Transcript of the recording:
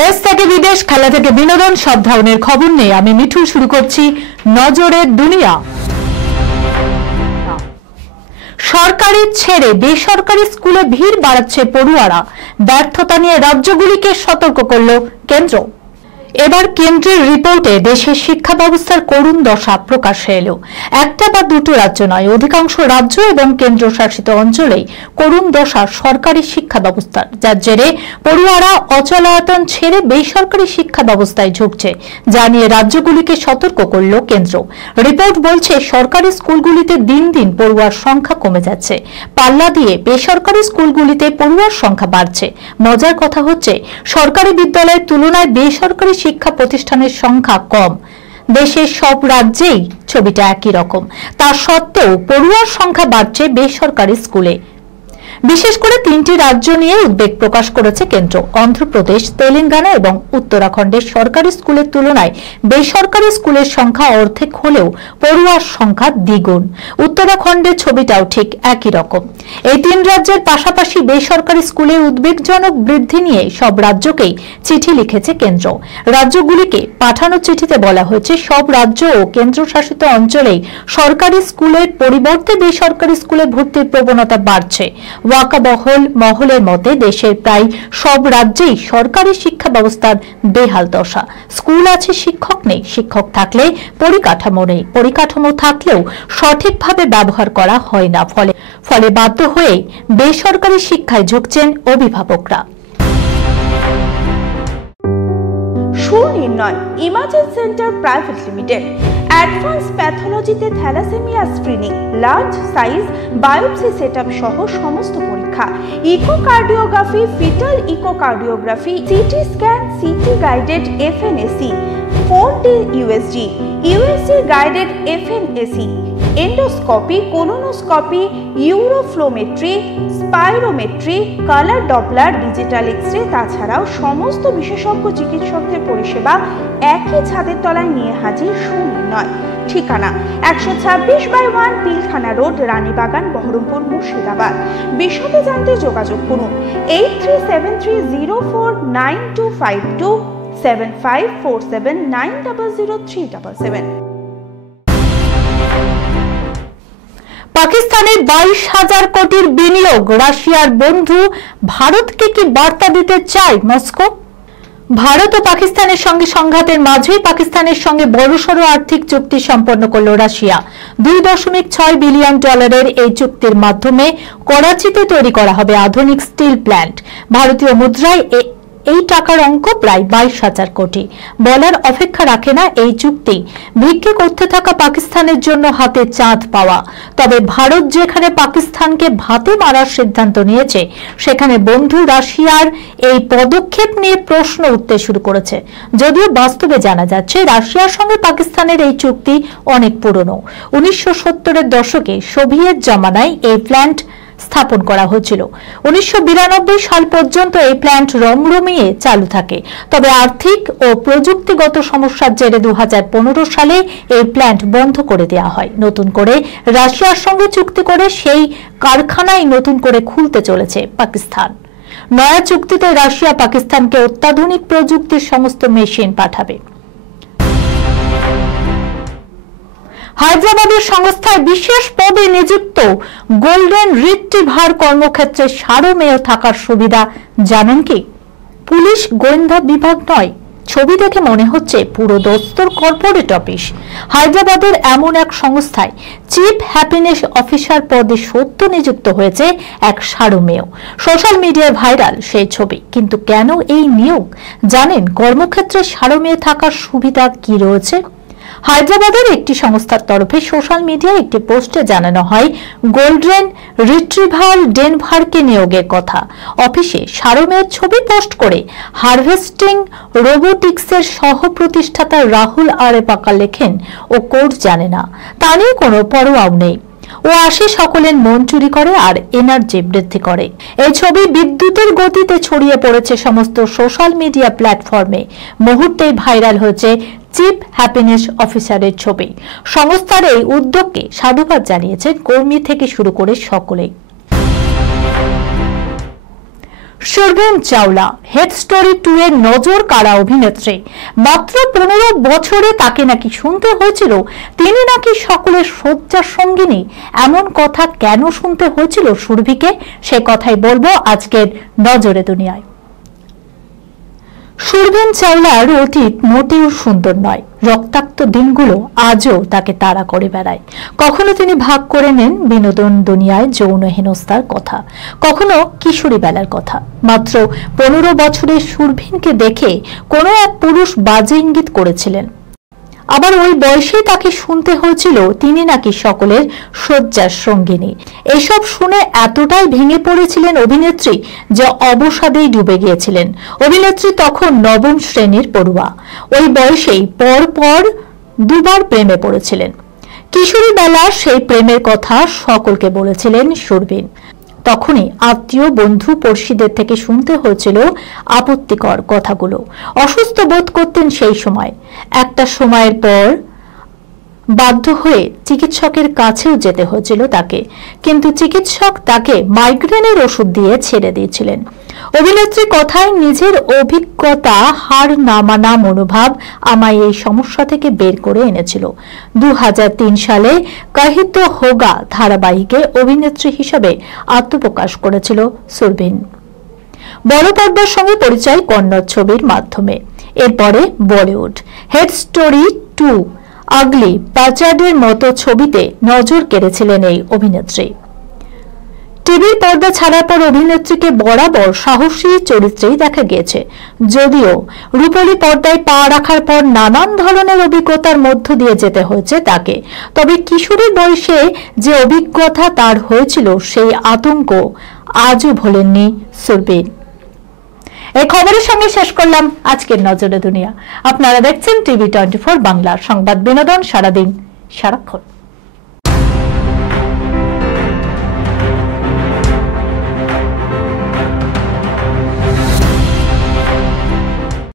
দেশ থেকে বিদেশ, খেলা থেকে বিনোদন, সব ধরনের খবর নিয়ে আমি মিঠু শুরু করছি নজরের দুনিয়া। সরকারি ছেড়ে বেসরকারি স্কুলে ভিড় বাড়াচ্ছে পড়ুয়ারা, ব্যর্থতা নিয়ে রাজ্যগুলিকে সতর্ক করল কেন্দ্র। এবার কেন্দ্রের রিপোর্টে দেশের শিক্ষা ব্যবস্থার করুণ দশা প্রকাশ্যে এলো। একটা বা দুটো রাজ্য নয়, অধিকাংশ রাজ্য এবং কেন্দ্রশাসিত অঞ্চলেই করুণ দশা সরকারি শিক্ষা ব্যবস্থার, যার জেরে পড়ুয়ারা অচলায়তন ছেড়ে বেসরকারি শিক্ষা ব্যবস্থায় ঝুঁকছে, যা নিয়ে রাজ্যগুলিকে সতর্ক করল কেন্দ্র। রিপোর্ট বলছে সরকারি স্কুলগুলিতে দিন দিন পড়ুয়ার সংখ্যা কমে যাচ্ছে, পাল্লা দিয়ে বেসরকারি স্কুলগুলিতে পড়ুয়ার সংখ্যা বাড়ছে। মজার কথা হচ্ছে সরকারি বিদ্যালয়ের তুলনায় বেসরকারি শিক্ষা প্রতিষ্ঠানের সংখ্যা কম। দেশের সব রাজ্যেই ছবিটা একই রকম, তা সত্ত্বেও পড়ুয়ার সংখ্যা বাড়ছে বেসরকারি স্কুলে। বিশেষ করে তিনটি রাজ্য নিয়ে উদ্বেগ প্রকাশ করেছে কেন্দ্র। অন্ধ্রপ্রদেশ, তেলেঙ্গানা এবং উত্তরাখণ্ডের সরকারি স্কুলের তুলনায় বেসরকারি স্কুলের সংখ্যা অর্ধেক হলেও পড়ুয়ার সংখ্যা দ্বিগুণ। উত্তরাখণ্ডের ছবিটাও ঠিক একই রকম। এই তিন রাজ্যের পাশাপাশি বেসরকারি স্কুলে উদ্বেগজনক বৃদ্ধি নিয়ে সব রাজ্যকেই চিঠি লিখেছে কেন্দ্র। রাজ্যগুলিকে পাঠানো চিঠিতে বলা হয়েছে সব রাজ্য ও কেন্দ্রশাসিত অঞ্চলেই সরকারি স্কুলের পরিবর্তে বেসরকারি স্কুলে ভর্তির প্রবণতা বাড়ছে। ওয়াকাবহল মহলের মতে দেশের প্রায় সব রাজ্যেই সরকারি শিক্ষা ব্যবস্থার বেহাল দশা। স্কুল আছে, শিক্ষক নেই, শিক্ষক থাকলে পরিকাঠামো নেই, পরিকাঠামো থাকলেও সঠিকভাবে ব্যবহার করা হয় না, ফলে বাধ্য হয়ে বেসরকারি শিক্ষায় ঝুঁকছেন অভিভাবকরা। Sunirnoy imaging centre private limited advance প্যাথোলজিতে thalassemia screening, large size biopsy setup সহ সমস্ত পরীক্ষা, echocardiography, fetal echocardiography, CT scan, CT guided FNAC, 4D USG, USG guided FNAC, endoscopy, colonoscopy, uroflowmetry, spirometry, colour Doppler, digital x-ray, তাছাড়াও সমস্ত বিশেষজ্ঞ চিকিৎসকদের পরিষেবা একই ছাদের তলায় নিয়ে হাজির সুনির্ণয়। ঠিকানা 126/1 পিলখানা রোড, রানীবাগান, বহরমপুর, মুর্শিদাবাদ। বিশদে জানতে যোগাযোগ করুন 8373049252 7547900377। পাকিস্তানের 22,000 কোটির বিনিয়োগ, রাশিয়ার বন্ধু ভারতকে কি বার্তা দিতে চায় মস্কো? ভারত ও পাকিস্তানের সঙ্গে সংঘাতের মাঝেই পাকিস্তানের সঙ্গে বড়সড় আর্থিক চুক্তি সম্পন্ন করল রাশিয়া। $2.6 বিলিয়ন এই চুক্তির মাধ্যমে করাচিতে তৈরি করা হবে আধুনিক স্টিল প্ল্যান্ট। ভারতীয় মুদ্রায় এই টাকার অঙ্ক প্রায় 22,000 কোটি। বলার অপেক্ষা রাখে না এই চুক্তি ভিক্ষে করতে থাকা পাকিস্তানের জন্য হাতে চাঁদ পাওয়া। তবে ভারত যেখানে পাকিস্তানকে ভাতে মারার সিদ্ধান্ত নিয়েছে, সেখানে বন্ধু রাশিয়ার এই পদক্ষেপ নিয়ে প্রশ্ন উঠতে শুরু করেছে। যদিও বাস্তবে জানা যাচ্ছে রাশিয়ার সঙ্গে পাকিস্তানের এই চুক্তি অনেক পুরনো। 1970-এর দশকে সোভিয়েত জমানায় এই প্ল্যান্ট স্থাপন করা হয়েছিল। 1992 সাল পর্যন্ত এই প্ল্যান্ট রমরমিয়ে চালু থাকে। তবে আর্থিক ও প্রযুক্তিগত সমস্যার জেরে 2015 সালে এই প্ল্যান্ট বন্ধ করে দেওয়া হয়। নতুন করে রাশিয়ার সঙ্গে চুক্তি করে সেই কারখানায় নতুন করে খুলতে চলেছে পাকিস্তান। নয়া চুক্তিতে রাশিয়া পাকিস্তানকে অত্যাধুনিক প্রযুক্তির সমস্ত মেশিন পাঠাবে। হায়দ্রাবাদের সংস্থায় বিশেষ পদে নিযুক্ত গোল্ডেন রিট্রিভার কর্মক্ষেত্রে সারমেয় থাকার সুবিধা জানেন কি? পুলিশ গোয়েন্দা বিভাগ নয়, ছবি দেখে মনে হচ্ছে পুরো দস্তর কর্পোরেট অফিস। হায়দ্রাবাদের এমন এক সংস্থায় চিফ হ্যাপিনেস অফিসার পদে সদ্য নিযুক্ত হয়েছে এক সারমেয়। সোশ্যাল মিডিয়ায় ভাইরাল সেই ছবি। কিন্তু কেন এই নিয়োগ? জানেন কর্মক্ষেত্রে সারমেয় থাকার সুবিধা কি রয়েছে? হায়দ্রাবাদের একটি সংস্থার তরফে সোশ্যাল মিডিয়ায় একটি পোস্টে জানানো হয় গোল্ডেন রিট্রিভার ডেনভারকে নিয়োগের কথা। অফিসে সারমেয়ের ছবি পোস্ট করে হারভেস্টিং রোবোটিক্সের সহ প্রতিষ্ঠাতা রাহুল আরেপাকা লেখেন ও কোড জানে না, তা নিয়ে কোনো পরোয়াও নেই। ও আসে সকলের মন চুরি করে আর এনার্জি বৃদ্ধি করে। এই ছবি বিদ্যুতের গতিতে ছড়িয়ে পড়েছে সমস্ত সোশ্যাল মিডিয়া প্ল্যাটফর্মে। মুহূর্তেই ভাইরাল হয়েছে চিফ হ্যাপিনেস অফিসারের ছবি। সংস্থার এই উদ্যোগকে সাধুবাদ জানিয়েছেন কর্মী থেকে শুরু করে সকলেই। সুরভিন চাওলা হেড স্টোরি 2 এর নজর কাড়া অভিনেত্রী। মাত্র 15 বছরে তাকে নাকি শুনতে হয়েছিল তিনি নাকি সকলের শয্যার সঙ্গিনী। এমন কথা কেন শুনতে হয়েছিল সুরভিকে, সে কথাই বলবো আজকের নজরে দুনিয়ায়। সুরভিন চাওলার অতীত মোটেও সুন্দর নয়। রক্তাক্ত দিনগুলো আজও তাকে তাড়া করে বেড়ায়। কখনো তিনি ভাগ করে নেন বিনোদন দুনিয়ায় যৌন হেনস্থার কথা, কখনো কিশোরী বেলার কথা। মাত্র 15 বছরের সুরভিনকে দেখে কোনো এক পুরুষ বাজে ইঙ্গিত করেছিলেন। আবার ওই বয়সে তাকে শুনতে হয়েছিল তিনি নাকি সকলের শয্যার সঙ্গিনী। এসব শুনে এতটাই ভেঙে পড়েছিলেন অভিনেত্রী যে অবসাদেই ডুবে গিয়েছিলেন। অভিনেত্রী তখন 9ম শ্রেণীর পড়ুয়া। ওই বয়সেই পর দুবার প্রেমে পড়েছিলেন। কিশোরী বেলার সেই প্রেমের কথা সকলকে বলেছিলেন সুরভিন। তখনই আত্মীয় বন্ধু পড়শিদের থেকে শুনতে হয়েছিল আপত্তিকর কথাগুলো। অসুস্থ বোধ করতেন সেই সময়। একটা সময়ের পর বাধ্য হয়ে চিকিৎসকের কাছেও যেতে হয়েছিল তাকে, কিন্তু চিকিৎসক তাকে মাইগ্রেনের ওষুধ দিয়ে ছেড়ে দিয়েছিলেন। অভিনেত্রী কথায় নিজের অভিজ্ঞতা, হার না মানা মনোভাব আমায় এই সমস্যা থেকে বের করে এনেছিল। 2003 সালে কহি তো হোগা ধারাবাহিকে অভিনেত্রী হিসেবে আত্মপ্রকাশ করেছিল সুরভিন। বড় পর্দার সঙ্গে পরিচয় কন্নড় ছবির মাধ্যমে। এরপরে বলিউড হেড স্টোরি 2, আগলি, পাচাডের মতো ছবিতে নজর কেড়েছিলেন এই অভিনেত্রী। টিভির পর্দা ছাড়ার পর অভিনেত্রীকে বরাবর সাহসী চরিত্রেই দেখা গিয়েছে। যদিও রূপলী পর্দায় পা রাখার পর নানান ধরনের অভিজ্ঞতার মধ্য দিয়ে যেতে হয়েছে তাকে, তবে কিশোরী বয়সে যে অভিজ্ঞতা তার হয়েছিল সেই আতঙ্ক আজও ভোলেননি সুরভিন। এই খবরের সঙ্গে শেষ করলাম আজকের নজরে দুনিয়া। আপনারা দেখছেন টিভি 24 বাংলা, সংবাদ বিনোদন সারাদিন সারাক্ষণ।